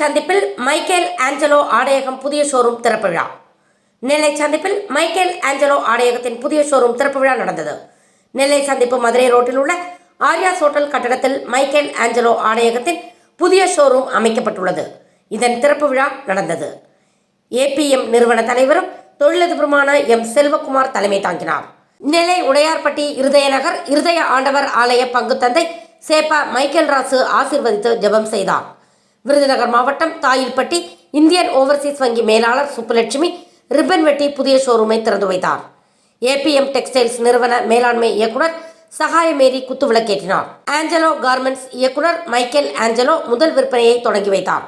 சந்திப்பில் Michael Angelo ஆடையகம் புதிய showroom திறப்பு விழா. நெல்லை சந்திப்பில் மைக்கேல் ஆஞ்சலோ ஆடையகத்தின் புதிய ஷோரூம் திறப்பு விழா நடந்தது. நெல்லை சந்திப்பு மதுரை ரோட்டில் உள்ள ஆர்யாஸ் ஹோட்டல் கட்டடத்தில் மைக்கேல் ஆஞ்சலோ ஆடையகத்தின் புதிய ஷோரூம் அமைக்கப்பட்டுள்ளது. இதன் திறப்பு விழா நடந்தது. ஏபிஎம் நிறுவன தலைவரும் தொழிலதிபருமான எம் செல்வகுமார் தலைமை தாங்கினார். நெல்லை உடையார்பட்டி இருதயநகர் இருதய ஆண்டவர் ஆலய பங்கு தந்தை சேப்பா மைக்கேல் ராசு ஆசிர்வதித்து ஜெபம் செய்தார். விருதுநகர் மாவட்டம் தாயில்பட்டி இந்தியன் ஓவர்சீஸ் வங்கி மேலாளர் சுப்புலட்சுமி ரிப்பன் வெட்டி புதிய ஷோரூமை திறந்து வைத்தார். ஏபிஎம் டெக்ஸ்டைல்ஸ் நிறுவன மேலாண்மை இயக்குனர் சகாயமேரி குத்துவிளக்கேற்றினார். ஆஞ்சலோ கார்மெண்ட்ஸ் இயக்குனர் மைக்கேல் ஆஞ்சலோ முதல் விற்பனையை தொடங்கி வைத்தார்.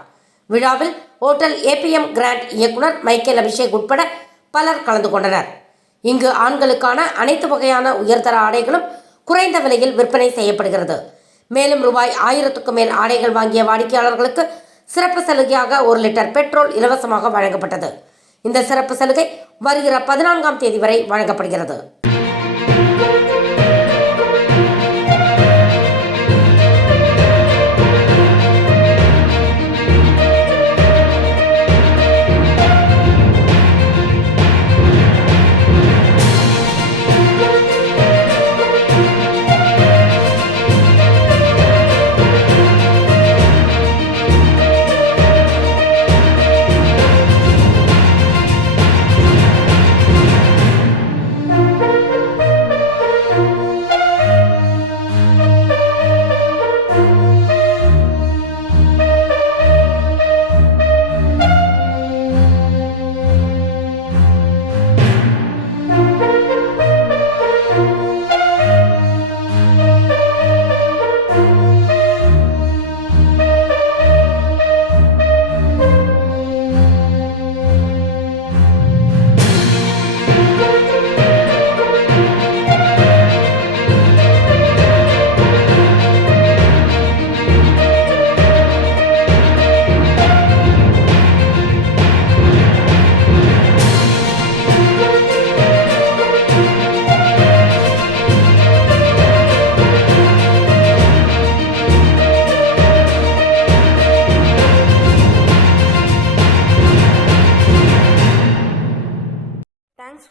விழாவில் ஓட்டல் ஏபிஎம் கிராண்ட் இயக்குனர் மைக்கேல் அபிஷேக் உட்பட பலர் கலந்து கொண்டனர். இங்கு ஆண்களுக்கான அனைத்து வகையான உயர்தர ஆடைகளும் குறைந்த விலையில் விற்பனை செய்யப்படுகிறது. மேலும் ரூபாய் ஆயிரத்துக்கும் மேல் ஆடைகள் வாங்கிய வாடிக்கையாளர்களுக்கு சிறப்பு சலுகையாக ஒரு லிட்டர் பெட்ரோல் இலவசமாக வழங்கப்பட்டது. இந்த சிறப்பு சலுகை வருகிற பதினான்காம் தேதி வரை வழங்கப்படுகிறது.